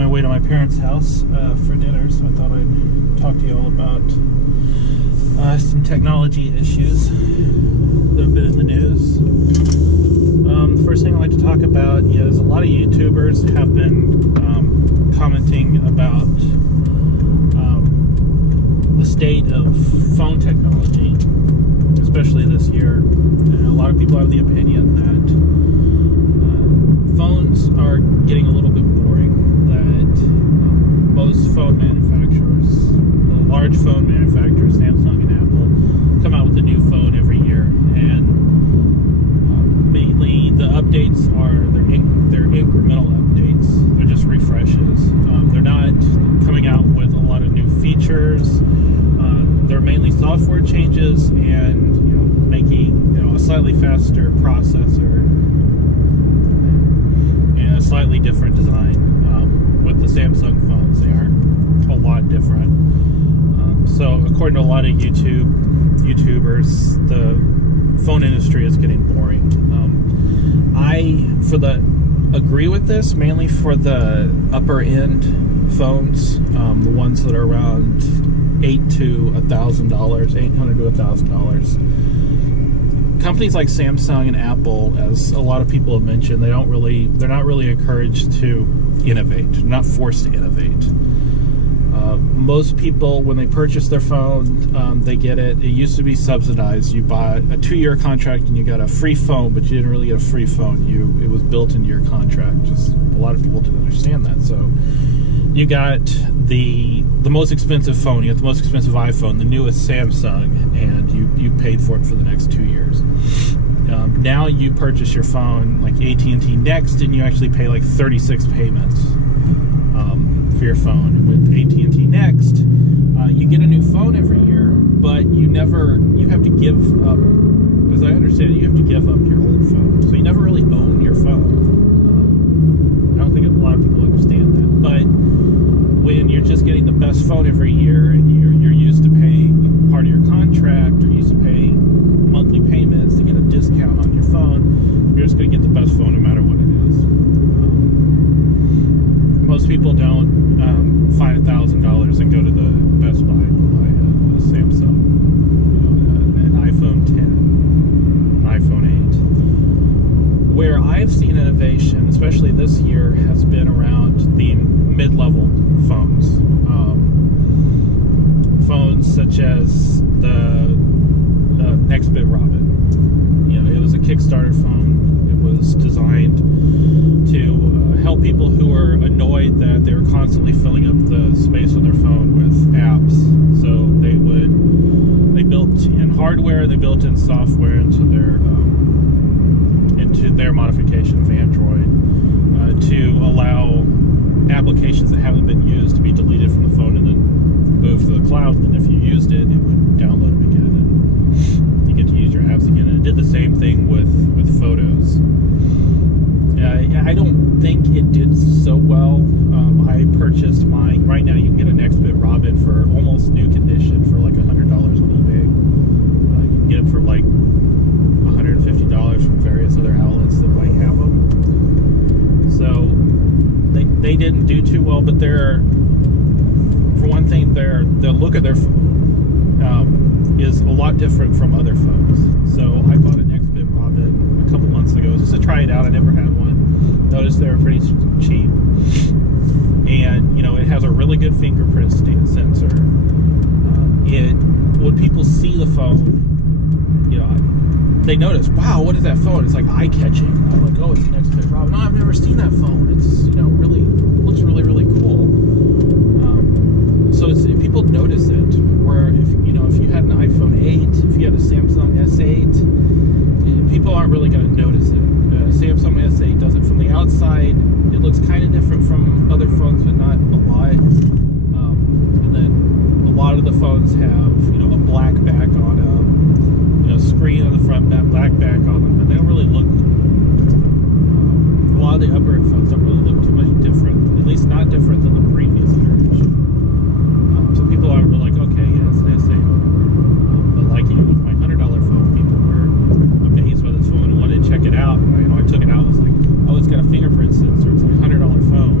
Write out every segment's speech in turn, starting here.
my way to my parents' house for dinner, so I thought I'd talk to you all about some technology issues that have been in the news. The first thing I'd like to talk about is a lot of YouTubers have been commenting about the state of phone technology, especially this year. And a lot of people have the opinion that phones are getting a little bit boring, that most phone manufacturers, the large phone manufacturers, Samsung and Apple, come out with a new phone every year, and mainly the updates are they're incremental updates. They're just refreshes. They're not coming out with a lot of new features. They're mainly software changes and making a slightly faster processor and a slightly different design. With the Samsung phones, they aren't a lot different. So according to a lot of YouTubers, the phone industry is getting boring. I agree with this, mainly for the upper end phones, the ones that are around $800 to $1,000. Companies like Samsung and Apple, as a lot of people have mentioned, they're not really encouraged to innovate. They're not forced to innovate. Most people, when they purchase their phone, they get it. It used to be subsidized. You bought a 2-year contract and you got a free phone, but you didn't really get a free phone. It was built into your contract. Just a lot of people didn't understand that. So you got the most expensive phone. You got the most expensive iPhone, the newest Samsung, and you paid for it for the next 2 years. Now you purchase your phone like AT&T Next, and you actually pay like 36 payments for your phone. With AT&T Next, you get a new phone every year, but you have to give up, as I understand it, you have to give up your old phone. So you never really own your phone. I don't think a lot of people understand that. But when you're just getting the best phone every year, and you're used to paying part of your contract, or used to paying monthly payments to get a discount on your phone, you're just going to get the best phone no matter what it is. Most people don't find $1,000 and go to the Best Buy and buy a Samsung, an iPhone 10, an iPhone 8. Where I've seen innovation, especially this year, has been around the mid-level phones. Phones such as the Nextbit Robin. It was a Kickstarter phone. It was designed to help people who were annoyed that they were constantly filling up the space on their phone with apps. So they built in hardware, they built in software into their modification of Android to allow applications that haven't been used to be deleted from the phone and then moved to the cloud. And then if you used it, it would download them again, and you get to use your apps again. And it did the same thing with photos. I don't think it did so well. I purchased mine. Right now you can get a Nextbit Robin for almost new condition for like $100 on eBay. You can get them for like $150 from various other outlets that might have them. So they didn't do too well, but for one thing, the look of their phone is a lot different from other phones. So I bought a Nextbit Robin a couple months ago just to try it out. I never had one. Noticed they were pretty cheap, and it has a really good fingerprint sensor. When people see the phone, they notice, wow, what is that phone? It's like eye-catching. I'm like, oh, it's the Nextbit Robin. No, I've never seen that phone. It's really looks really, really cool. So people notice it. Where if you had an iPhone 8, if you had a Samsung S8, people aren't really going to notice it. Samsung S8 does it from the outside. It looks kind of different from other phones, but not a lot. And then a lot of the phones have, a black back on them, screen on the front, black back on them, and they don't really look. A lot of the upper end phones don't really look too much different. At least not different than the previous generation. So people are like, okay, yeah, it's an S8, whatever. But like with my $100 phone, people were amazed by this phone and wanted to check it out. And I took it out. I was like, oh, it's got a fingerprint sensor. It's like a $100 phone.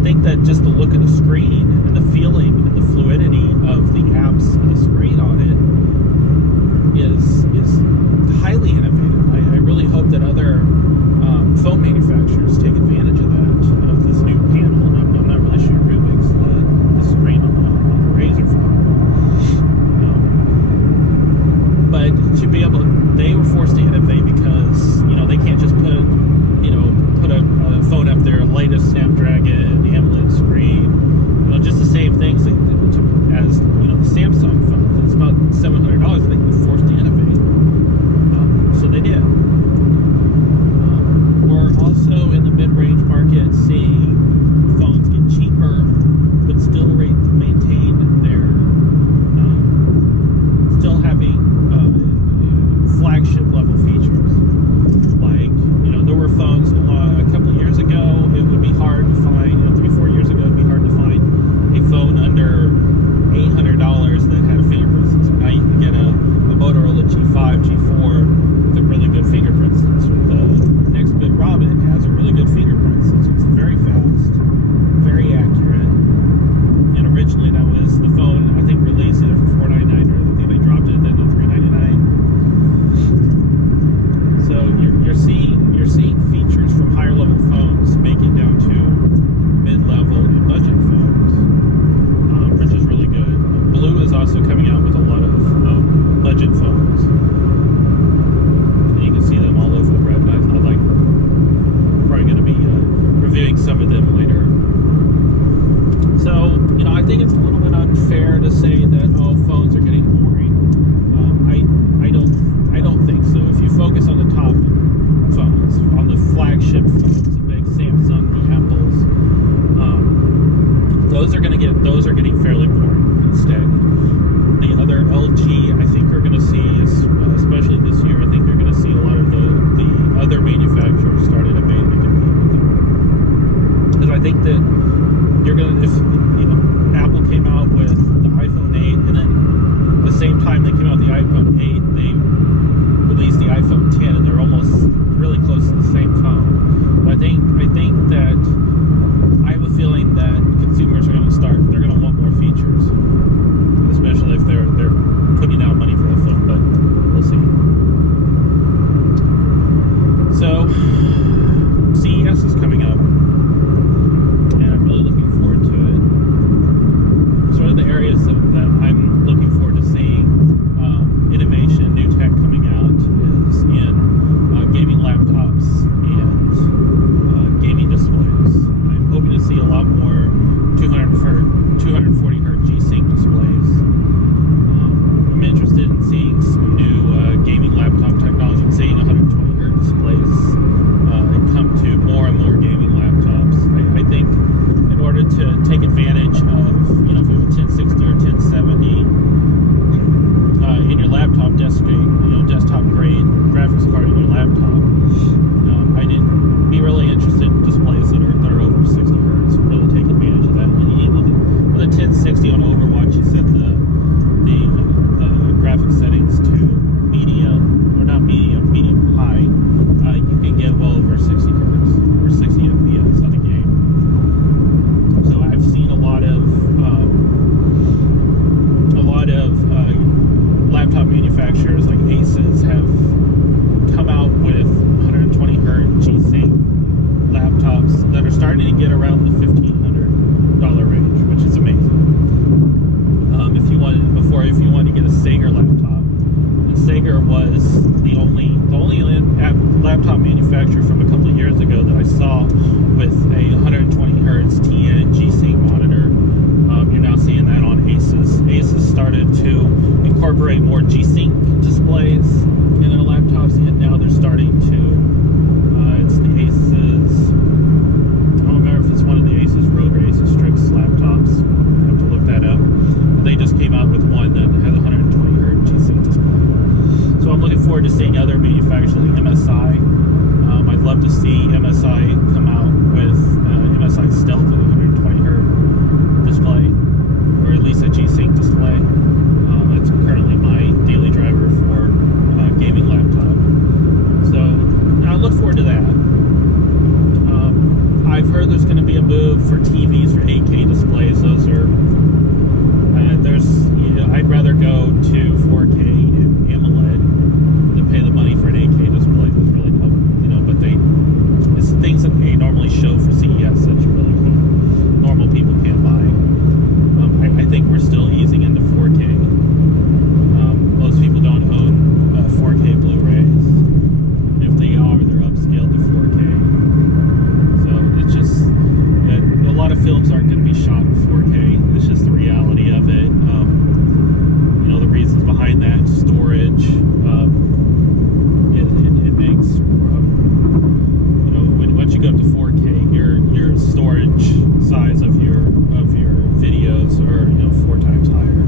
I think that just the look of the screen and the feeling and the fluidity of the apps and the screen on it is highly innovative. I really hope that other phone manufacturers take advantage of that, of this new panel. And I'm not really sure who makes the screen on the Razr phone. But to be able to, they were forced to innovate because, you know, they can't just put a phone up there, latest Snapdragon AMOLED screen, you know, just the same things as, you know, the Samsung phones. It's about $700. They were forced to innovate. So they did. We're also in the mid-range market seeing phones get cheaper, but still maintain their, still having flagship level features. Like, you know, there were phones a couple of years ago, it would be hard to find, you know, 3-4 years ago, it would be hard to find a phone under $800 that had a fingerprint sensor. Now you can get a Motorola G5, G4 with a really good fingerprint sensor. The next big Robin has a really good fingerprint sensor. It's very fast, very accurate, and originally that was the phone, I think, released either for $499 or I think they dropped it then to $399. So you're seeing features from higher level phones make it down to mid-level and budget phones, which is really good. Blue is also coming out with a lot of budget phones. And you can see them all over the web. I like, probably going to be reviewing some of them later. So, you know, I think it's a little bit unfair to say that, oh, phones are getting boring. I don't think so. If you focus on the top phones, on the flagship phones, the big Samsung, the Apples, those are getting fairly boring instead. The other LG, I think are going to see, especially this year, I think you're going to see a lot of the other manufacturers start innovating to compete with them. Because I think that you're going to, if, you know, Apple came out with the iPhone 8, and then the same time they came out with the iPhone 8, they released the iPhone 10, and they're almost really close to the same phone. But I think that I have a feeling that consumers are going to they're going to want more features, especially if they're putting out money for the phone. But we'll see. So CES is coming up, and I'm really looking forward to it. Sort of the areas that I'm looking forward to seeing innovation, new tech coming out is in gaming laptops and gaming displays. I'm hoping to see a lot more 240 Hz G-Sync displays. I'm interested in seeing some new gaming laptop technology, and seeing 120 Hz displays come to more and more gaming laptops. I think in order to take advantage of, you know, if you have a 1060 or 1070 in your laptop desktop grade graphics card in your laptop, I'd be really interested in displays that are over 60 Hz. Really take advantage of that. And with a 1060 on Overwatch, you set the graphics settings to medium, or not medium, medium high. You can get well over 60 Hz or 60 FPS on a game. So I've seen a lot of laptop manufacturers like Asus have come out with 120 Hz G-Sync laptops that are starting to get around the $1,500 range, which is amazing. If you wanted to get a Sager laptop, and Sager was the only laptop manufacturer from a couple of years ago that I saw with a 120 Hz TN G-Sync monitor. You're now seeing that on Asus. Asus started to incorporate more G-Sync displays in their laptops, and now they're starting to, it's the Asus, I don't remember if it's one of the Asus heard there's going to be a move for TVs for 8K displays. Those are I'd rather go to 4K and AMOLED than pay the money for an 8K display. There's really no, but it's things that they normally show for CES that you really normal people can't buy. I think we're still easing into 4K. Most people don't own 4K Blu-rays. If they are, they're upscaled to 4K. So it's just a lot of films aren't going to be shot in 4K. It's just the reality of it. The reasons behind that, storage. It makes once you go up to 4K, your storage size of your videos are 4 times higher.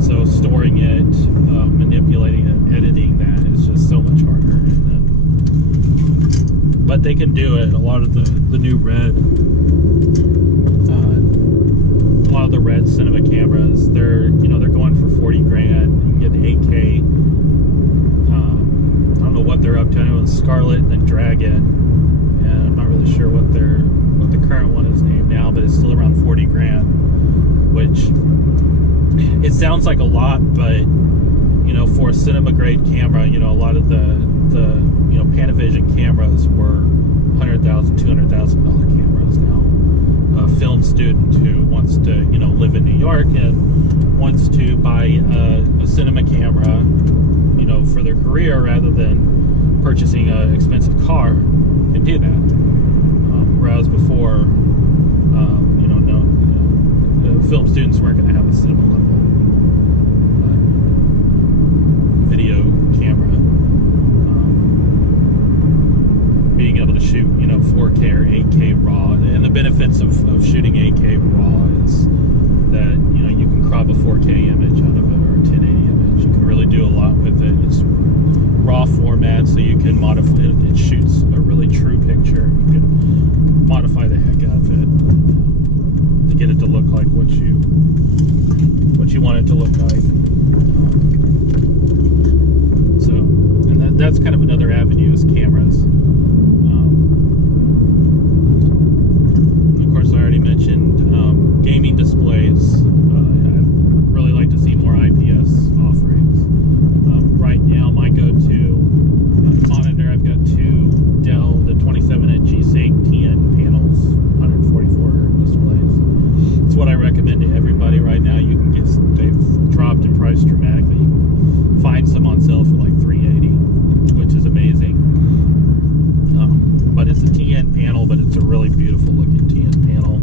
So storing it, manipulating it, editing that is just so much harder. But they can do it. A lot of the new Red, a lot of the Red cinema cameras, they're going for 40 grand. You can get an 8K. I don't know what they're up to. I know it's Scarlet and then Dragon, and I'm not really sure what the current one is named now, but it's still around 40 grand, which it sounds like a lot, but for a cinema grade camera, a lot of the Panavision cameras were $100,000, $200,000 cameras now. A film student who wants to live in New York and wants to buy a cinema camera for their career rather than purchasing an expensive car can do that. Whereas before, film students weren't going to have a cinema level video camera. Being able to shoot 4K or 8K raw, and the benefits of shooting 8K raw is that you can crop a 4K image out of it or a 1080 image. You can really do a lot with it. It's raw format, so you can modify it. It shoots a really true picture. You can modify the heck out of it to get it to look like what you want it to look like. And that's kind of another avenue is cameras. Of course, I already mentioned gaming displays. I'd really like to see more IPS offerings. Right now, my go-to monitor, I've got 2 Dell, the 27-inch G-Sync TN panels, 144 Hz displays. It's what I recommend to everybody right now. You can get they've dropped in price dramatically. You can find some on sale for like $380, which is amazing. But it's a TN panel, but it's a really beautiful looking TN panel.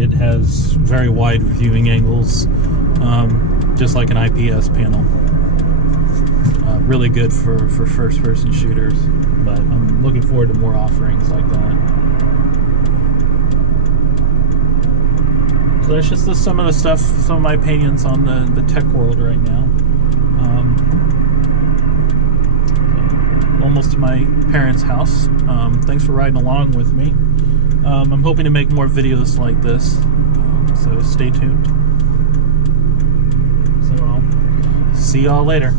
It has very wide viewing angles, just like an IPS panel. Really good for first-person shooters, but I'm looking forward to more offerings like that. So that's just some of the stuff, some of my opinions on the tech world right now. Almost to my parents' house. Thanks for riding along with me. I'm hoping to make more videos like this, so stay tuned. So I'll see y'all later.